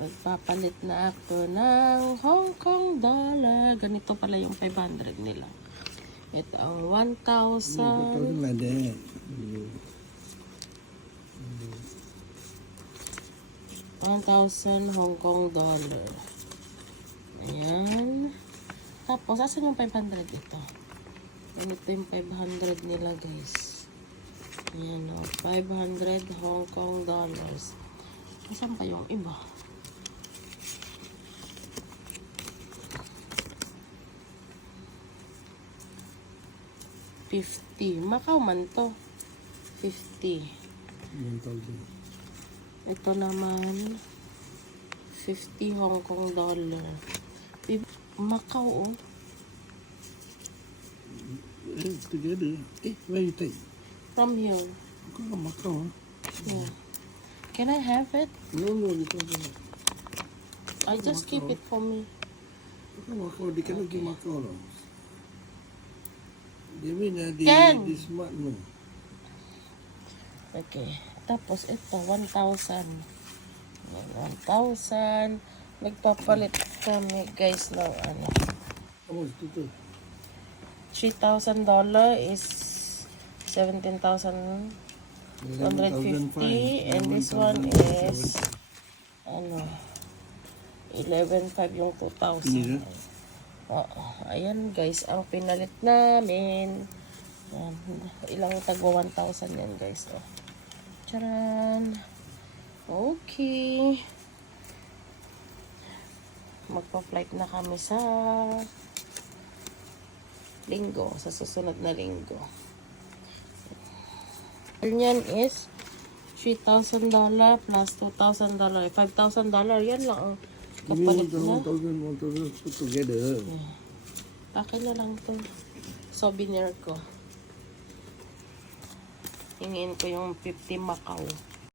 Magpapalit na ako ng Hong Kong dollar. Ganito pala yung 500 nila. Ito ang 1,000. 1,000 Hong Kong dollar. Ayan. Tapos, asan yung 500 ito? Ganito yung 500 nila, guys. Ayan o. 500 Hong Kong dollars. Saan pa yung iba? $50. Macau man to. 50. 1,000. Ito naman 50 Hong Kong dollar. Macau, oh. Together. Where you take? From here. Go to Macau. Yeah. Can I have it? No, you can't. I just keep it for me. Macau, they cannot give Macau. No. They mean Can. they smart no. Okay. Tapos ito, 1,000. 1,000. Nagpapalit kami, guys, ng ano. How much total? $3,000 is 17,150, and this one is ano 11,500 yung 2,000. Oo. Ayan, guys, ang pinalit namin. Ayan. Ilang tagwa 1,000 yan, guys. Oh. Charan. Okay. Magpa-flight na kami sa linggo, sa susunod na linggo. Yan is $3,000 plus $2,000. $5,000. Yan lang ang kapalit na. 1,000 put together. Akin na lang to. Souvenir ko. Hingin ko yung 50 Macau.